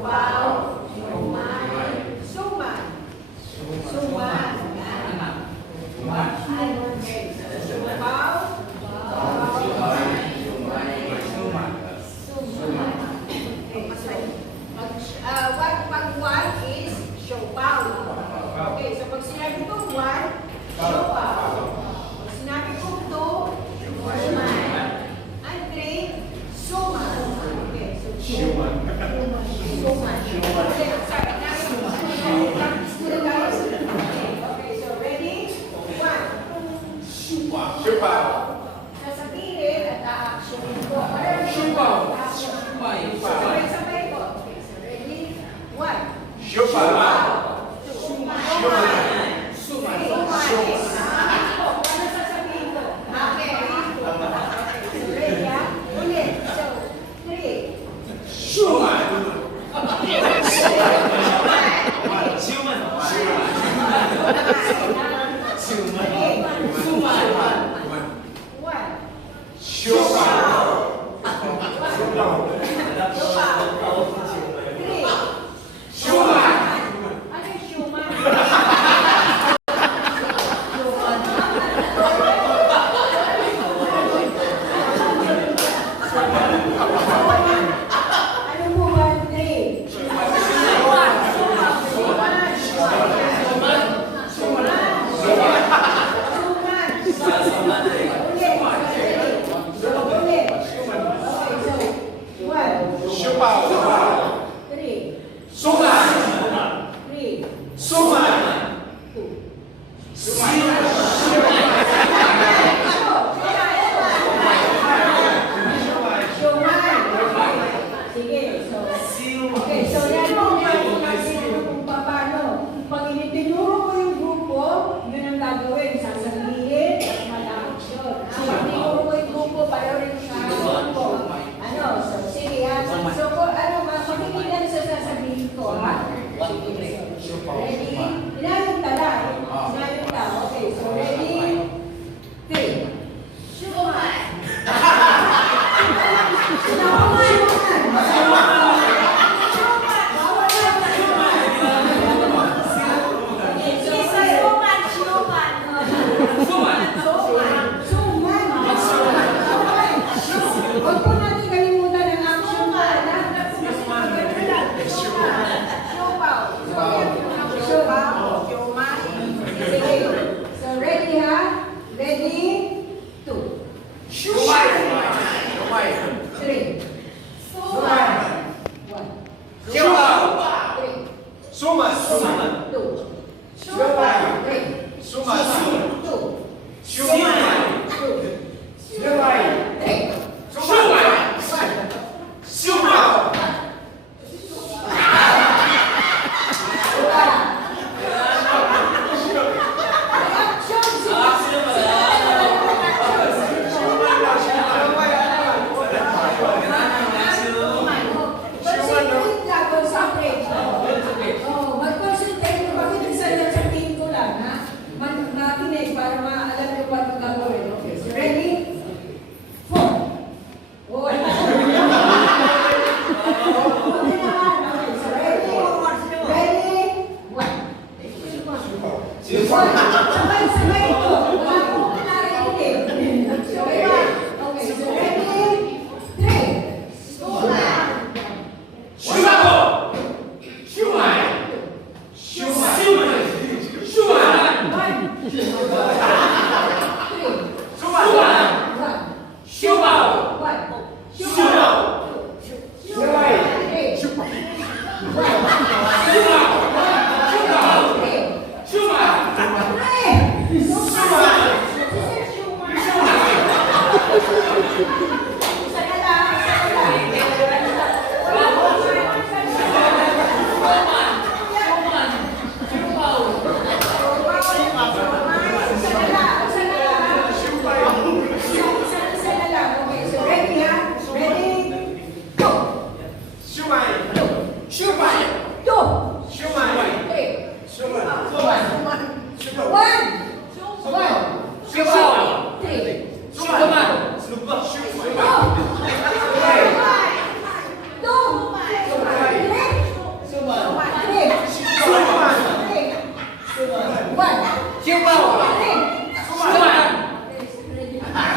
siopaw, siomay, suman. Suman. Okay. Siopaw, pag one is siopaw. Okay, so pag sinabi ko one, siopaw. Pag sinabi ko two, suman. And three, suman. Okay, so suman. Okay, sorry. Okay, so ready? One. Siopaw. Sa gilid at a-action ko. Siopaw. Sabay-sabay ko. Okay, so ready? One. Siopaw. Ano sasabihin ko? Okay. So ready ah? Ulit. So, three. Suman. One. Siopaw. Three. Suman. Ano yung suman? Ano mo ba? Three. Siopaw.